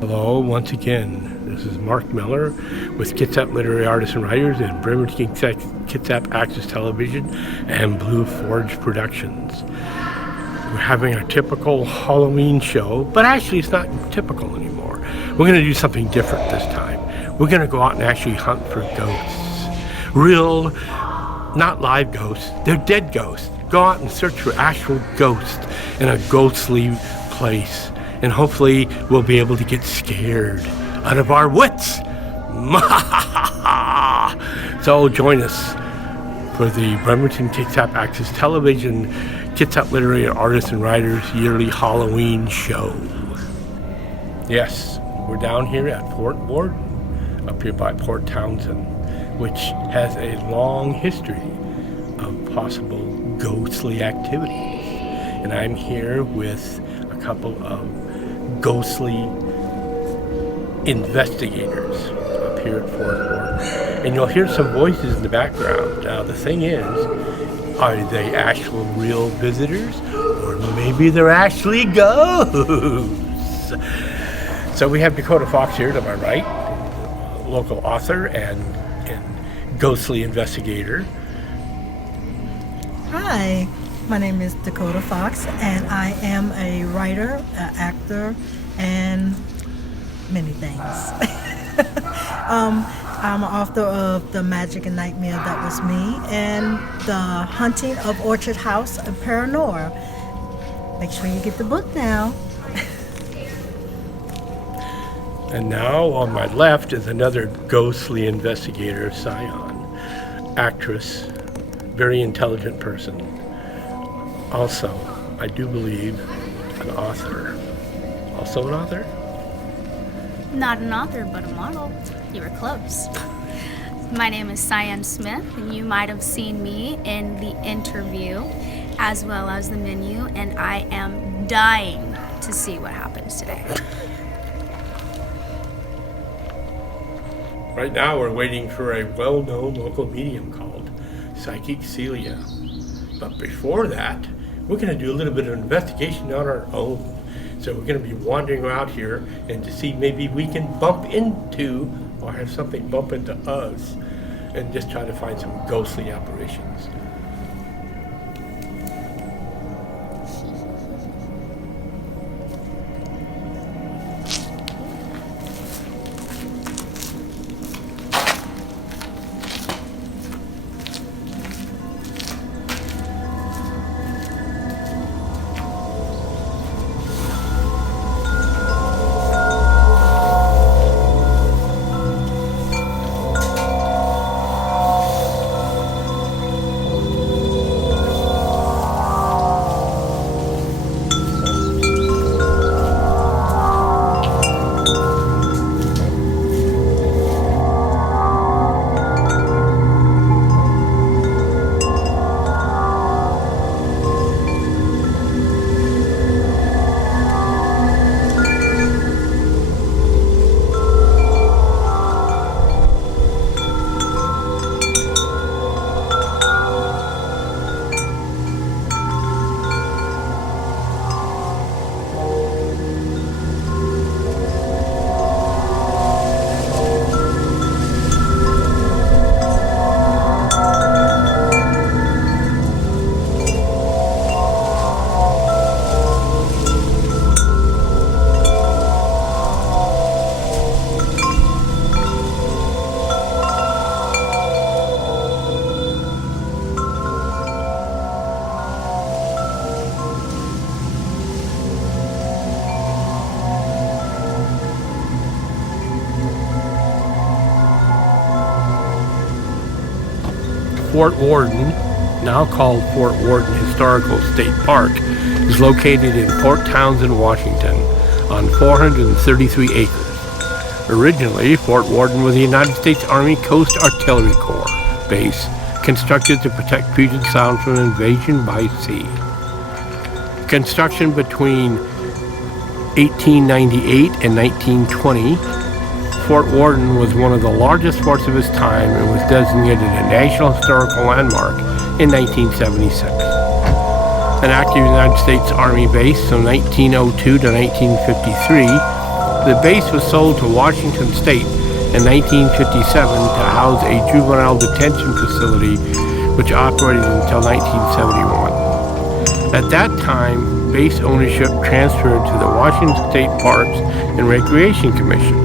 Hello, once again. This is Mark Miller with Kitsap Literary Artists and Writers and Bremerton Kitsap Access Television and Blue Forge Productions. We're having our typical Halloween show, but actually it's not typical anymore. We're going to do something different this time. We're going to go out and actually hunt for ghosts. Real, not live ghosts, they're dead ghosts. Go out and search for actual ghosts in a ghostly place. And hopefully we'll be able to get scared out of our wits. So join us for the Bremerton Kitsap Access Television Kitsap Literary Artists and Writers yearly Halloween show. Yes, we're down here at Fort Worden, up here by Port Townsend, which has a long history of possible ghostly activities. And I'm here with a couple of ghostly investigators up here at Fort Worden. And you'll hear some voices in the background. Now, the thing is, are they actual real visitors? Or maybe they're actually ghosts? So we have Dakoda Foxx here to my right, local author and ghostly investigator. Hi. My name is Dakoda Foxx, and I am a writer, an actor, and many things. I'm an author of The Magic and Nightmare That Was Me and The Haunting of Orchard House and Paranor. Make sure you get the book now. And now on my left is another ghostly investigator, Cyan, actress, very intelligent person. Also, I do believe, an author. Also an author? Not an author, but a model. You were close. My name is Cyan Smith, and you might have seen me in the interview as well as the menu, and I am dying to see what happens today. Right now we're waiting for a well-known local medium called Psychic Celia. But before that, we're going to do a little bit of investigation on our own. So we're going to be wandering around here and to see maybe we can bump into or have something bump into us and just try to find some ghostly apparitions. Fort Worden, now called Fort Worden Historical State Park, is located in Port Townsend, Washington, on 433 acres. Originally, Fort Worden was the United States Army Coast Artillery Corps base, constructed to protect Puget Sound from invasion by sea. Construction between 1898 and 1920, Fort Worden was one of the largest forts of its time and was designated a National Historical Landmark in 1976. An active United States Army base from 1902 to 1953, The base was sold to Washington State in 1957 to house a juvenile detention facility which operated until 1971. At that time, base ownership transferred to the Washington State Parks and Recreation Commission.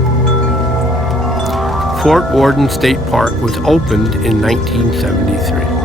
Fort Worden State Park was opened in 1973.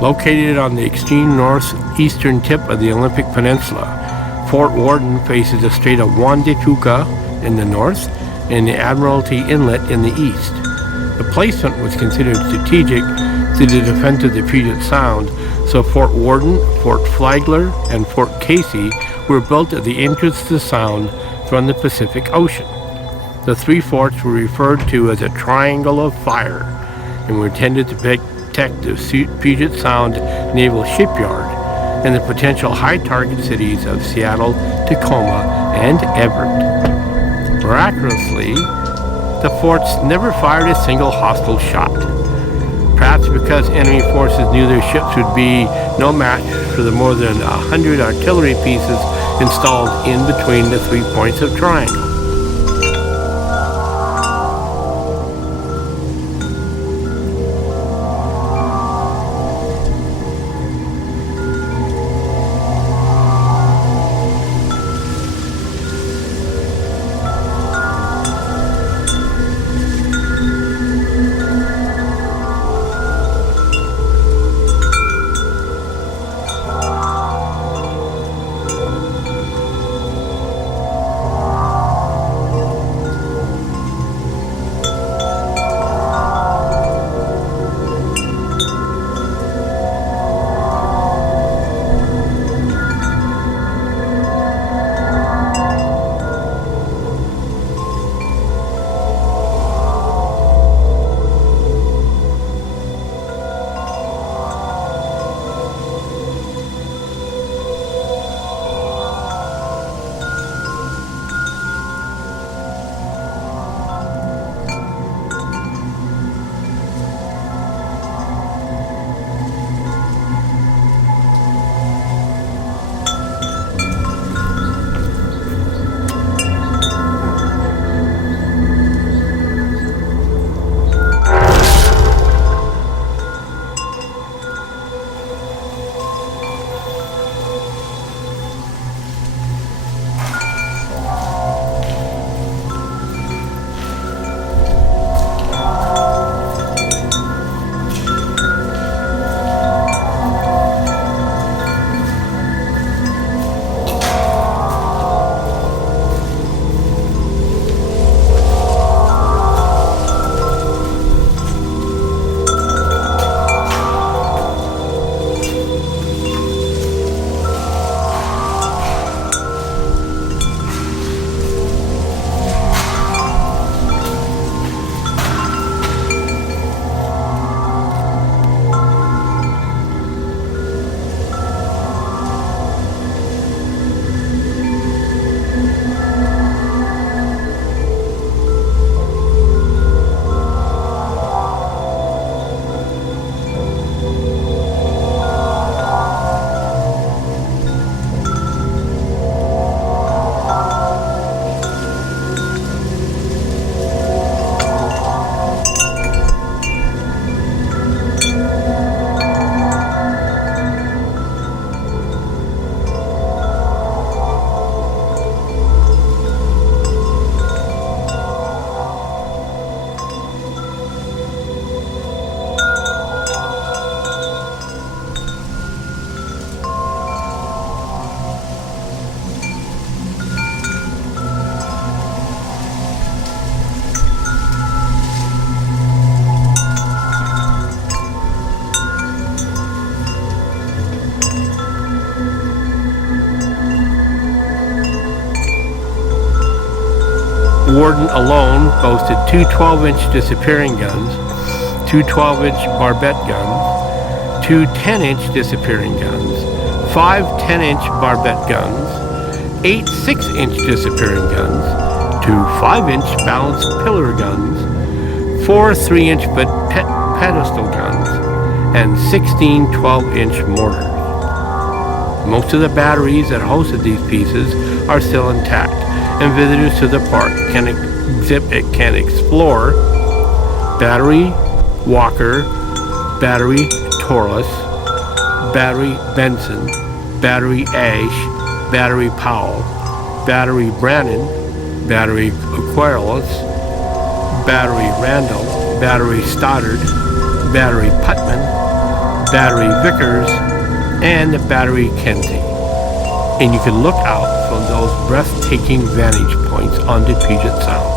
Located on the extreme northeastern tip of the Olympic Peninsula, Fort Worden faces the Strait of Juan de Fuca in the north and the Admiralty Inlet in the east. The placement was considered strategic to the defense of the Puget Sound, so Fort Worden, Fort Flagler, and Fort Casey were built at the entrance to the Sound from the Pacific Ocean. The three forts were referred to as a Triangle of Fire and were intended to protect the Puget Sound Naval Shipyard and the potential high target cities of Seattle, Tacoma, and Everett. Miraculously, the forts never fired a single hostile shot. Perhaps because enemy forces knew their ships would be no match for the more than 100 artillery pieces installed in between the 3 points of Triangle. Worden alone boasted 2 12-inch disappearing guns, 2 12-inch barbette guns, 2 10-inch disappearing guns, 5 10-inch barbette guns, 8 6-inch disappearing guns, 2 5-inch balanced pillar guns, 4 3-inch pedestal guns, and 16 12-inch mortars. Most of the batteries that hosted these pieces are still intact, and visitors to the park can explore Battery Walker, Battery Taurus, Battery Benson, Battery Ash, Battery Powell, Battery Brannan, Battery Aquarius, Battery Randall, Battery Stoddard, Battery Putman, Battery Vickers, and the Battery Kenzie. And you can look out from those breathtaking vantage points onto Puget Sound.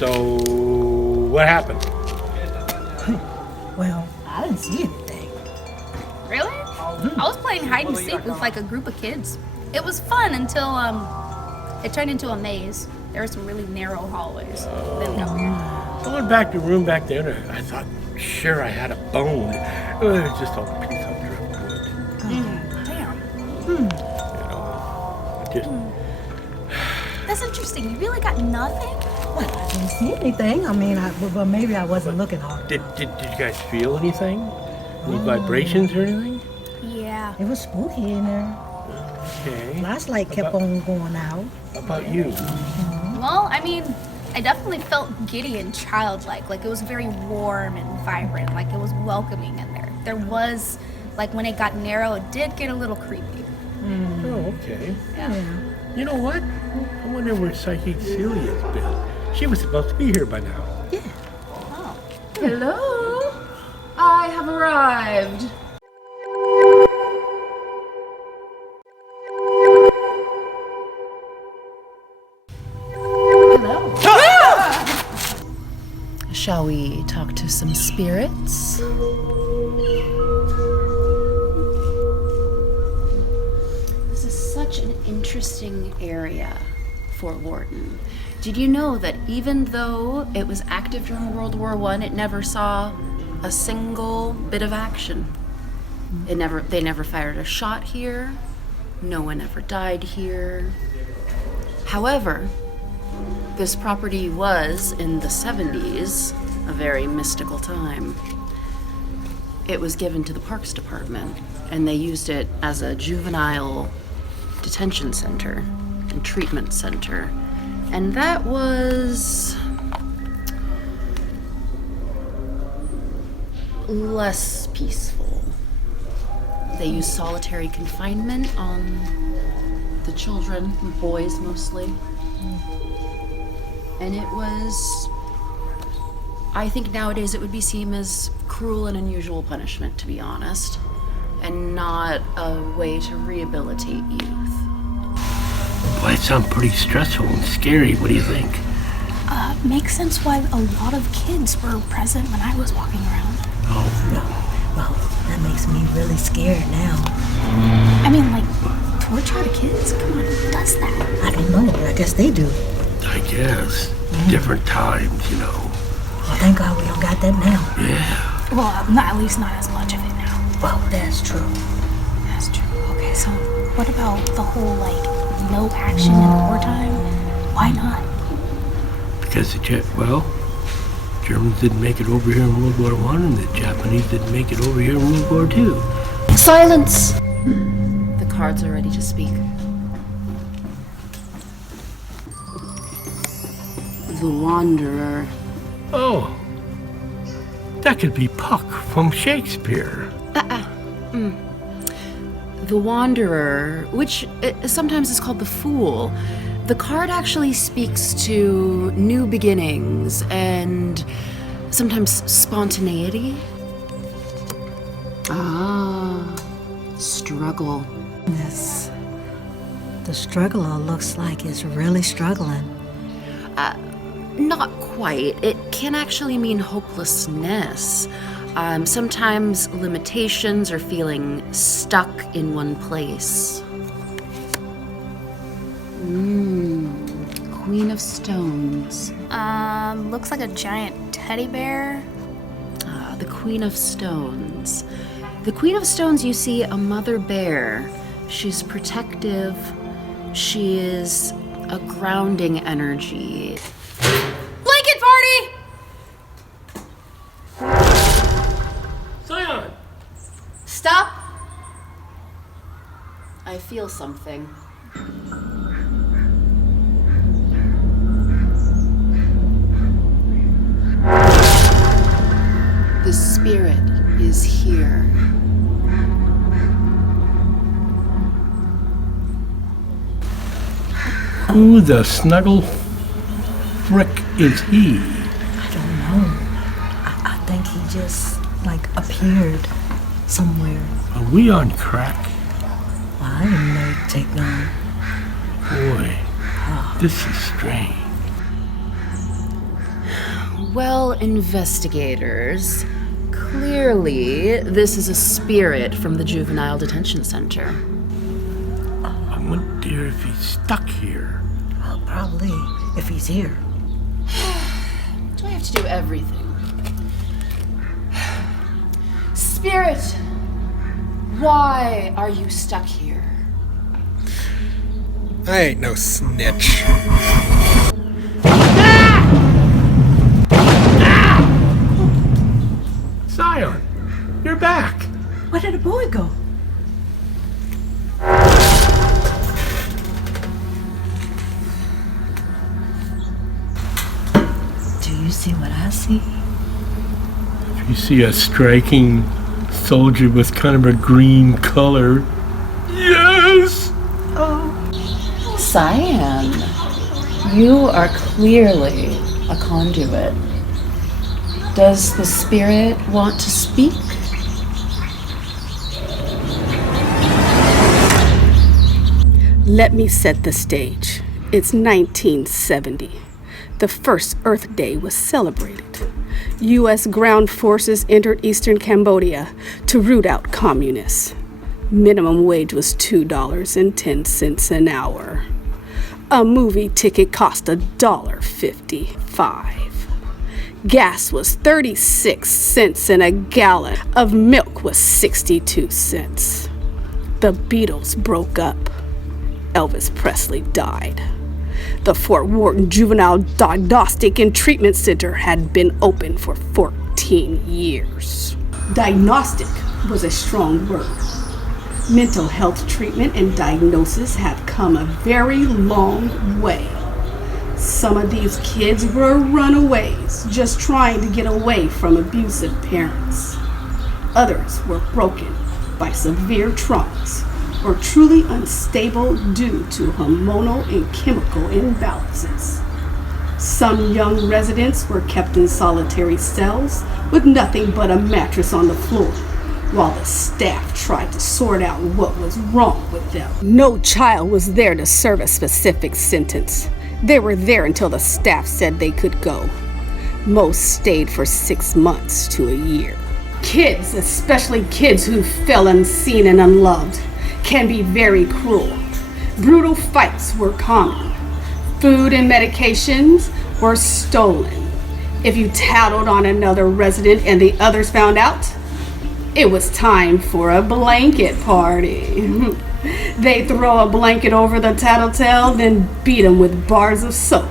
So, what happened? Well, I didn't see anything. Really? I was playing hide and seek with like a group of kids. It was fun until it turned into a maze. There were some really narrow hallways. Then it got weird. I went back to the room back there and I thought, sure, I had a bone. It was just a piece of driftwood. Damn. You know, just... That's interesting. You really got nothing? Well, I didn't see anything. I mean, but maybe I wasn't looking hard. Did you guys feel anything? Any vibrations or anything? Yeah. It was spooky in there. Okay. Flashlight kept on going out. How about you? Well, I mean, I definitely felt giddy and childlike. Like it was very warm and vibrant. Like it was welcoming in there. There was, like when it got narrow, it did get a little creepy. Oh, okay. Yeah. You know what? I wonder where Psychic Celia's been. She was supposed to be here by now. Yeah. Oh. Hello? I have arrived. Hello. Shall we talk to some spirits? This is such an interesting area, Fort Worden. Did you know that even though it was active during World War I, it never saw a single bit of action? They never fired a shot here. No one ever died here. However, this property was, in the 70s, a very mystical time. It was given to the Parks Department, and they used it as a juvenile detention center and treatment center. And that was less peaceful. They used solitary confinement on the children, boys mostly. And it was, I think nowadays it would be seen as cruel and unusual punishment, to be honest, and not a way to rehabilitate youth. Boy, it sounds pretty stressful and scary. What do you think? Makes sense why a lot of kids were present when I was walking around. Oh, Well, that makes me really scared now. I mean, like, torture the kids? Come on, who does that? I don't know, but I guess they do. I guess. Different times, you know. Well, thank God we don't got that now. Yeah. Well, at least not as much of it now. Well, that's true. That's true. Okay, so what about the whole, like, no action in wartime? Why not? Because Germans didn't make it over here in World War I, and the Japanese didn't make it over here in World War II. Silence! The cards are ready to speak. The Wanderer. Oh, that could be Puck from Shakespeare. The Wanderer, which sometimes is called the Fool. The card actually speaks to new beginnings and sometimes spontaneity. Struggle. The struggler looks like it's really struggling. Not quite. It can actually mean hopelessness. Sometimes limitations or feeling stuck in one place. Queen of Stones. Looks like a giant teddy bear. The Queen of Stones. The Queen of Stones, you see a mother bear. She's protective. She is a grounding energy. Blanket party! Cyan! Stop! I feel something. The spirit is here. Who the snuggle frick is he? I don't know. I think he just, like, appeared somewhere. Are we on crack? Well, I didn't know it'd take long. Boy, this is strange. Well, investigators, clearly this is a spirit from the juvenile detention center. I wonder if he's stuck here. Well, probably, if he's here. Do I have to do everything? Spirit, why are you stuck here? I ain't no snitch. Cyan, you're back. Where did the boy go? Do you see what I see? You see a striking soldier with kind of a green color. Yes! Cyan, you are clearly a conduit. Does the spirit want to speak? Let me set the stage. It's 1970. The first Earth Day was celebrated. U.S. ground forces entered eastern Cambodia to root out communists. Minimum wage was $2.10 an hour. A movie ticket cost $1.55. Gas was 36 cents and a gallon of milk was 62 cents. The Beatles broke up. Elvis Presley died. The Fort Worden Juvenile Diagnostic and Treatment Center had been open for 14 years. Diagnostic was a strong word. Mental health treatment and diagnosis have come a very long way. Some of these kids were runaways, just trying to get away from abusive parents. Others were broken by severe traumas or truly unstable due to hormonal and chemical imbalances. Some young residents were kept in solitary cells with nothing but a mattress on the floor, while the staff tried to sort out what was wrong with them. No child was there to serve a specific sentence. They were there until the staff said they could go. Most stayed for 6 months to a year. Kids, especially kids who fell unseen and unloved, can be very cruel. Brutal fights were common. Food and medications were stolen. If you tattled on another resident and the others found out, it was time for a blanket party. They throw a blanket over the tattletale, then beat him with bars of soap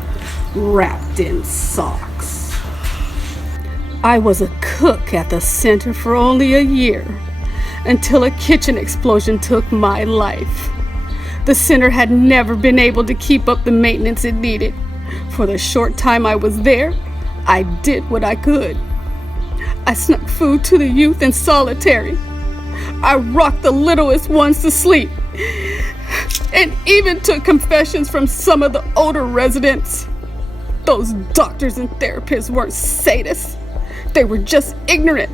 wrapped in socks. I was a cook at the center for only a year, until a kitchen explosion took my life. The center had never been able to keep up the maintenance it needed. For the short time I was there, I did what I could. I snuck food to the youth in solitary. I rocked the littlest ones to sleep, and even took confessions from some of the older residents. Those doctors and therapists weren't sadists. They were just ignorant,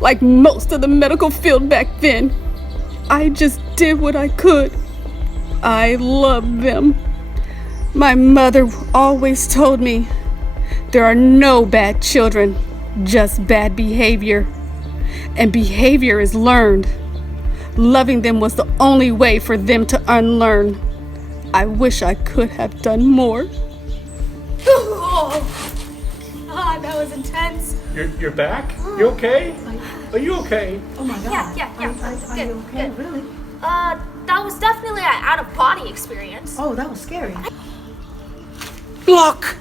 like most of the medical field back then. I just did what I could. I loved them. My mother always told me, there are no bad children, just bad behavior. And behavior is learned. Loving them was the only way for them to unlearn. I wish I could have done more. God, that was intense. You're back? You okay? Are you okay? Oh my God. Yeah. Are Good, you okay? good. Really? That was definitely an out-of-body experience. Oh, that was scary. Look!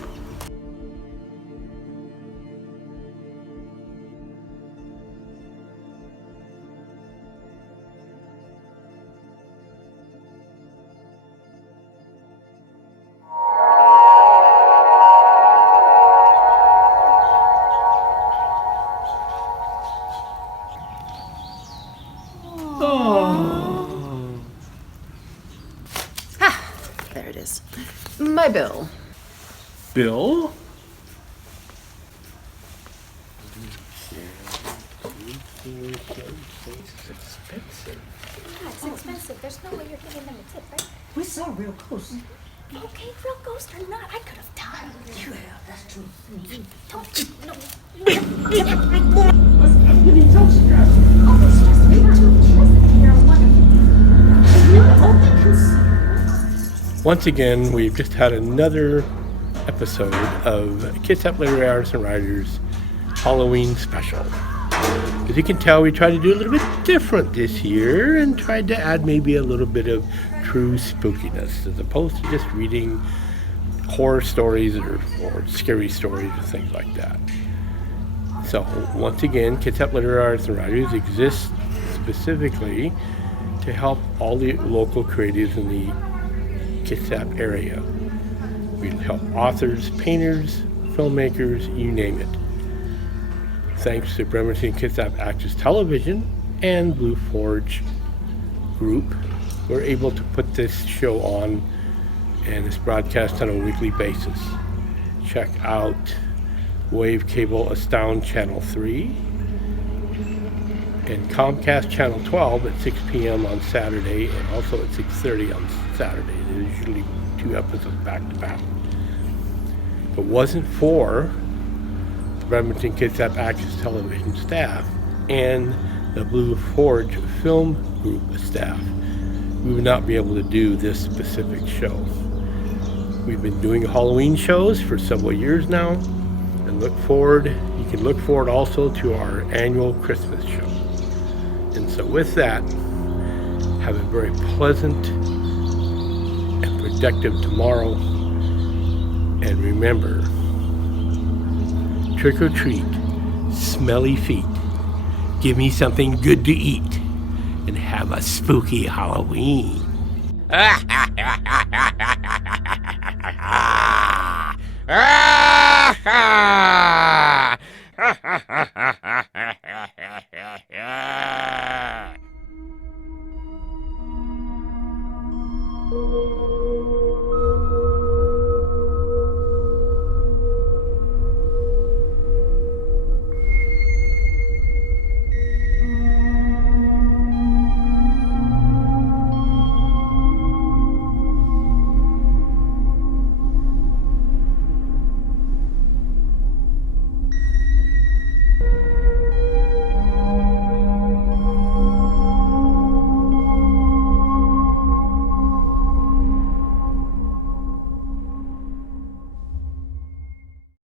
There it is. My bill. Bill? It's expensive. There's no way you're giving them a tip, right? We saw real close. Okay, real ghost or not, I could have died. Yeah, that's true. Don't, no. Once again, we've just had another episode of Kitsap Literary Artists and Writers Halloween special. As you can tell, we tried to do a little bit different this year and tried to add maybe a little bit of true spookiness as opposed to just reading horror stories or scary stories or things like that. So once again, Kitsap Literary Artists and Writers exists specifically to help all the local creatives in the Kitsap area. We help authors, painters, filmmakers, you name it. Thanks to Bremerton Kitsap Access Television and Blue Forge Group, we're able to put this show on and it's broadcast on a weekly basis. Check out Wave Cable Astound Channel 3 and Comcast Channel 12 at 6 p.m. on Saturday and also at 6:30 on Saturday. There's usually 2 episodes back to back. If it wasn't for the Bremerton Kitsap Access Television staff and the Blue Forge Film Group staff, we would not be able to do this specific show. We've been doing Halloween shows for several years now, and you can look forward also to our annual Christmas show. And so with that, have a very pleasant and productive tomorrow. And remember, trick or treat, smelly feet, give me something good to eat, and have a spooky Halloween.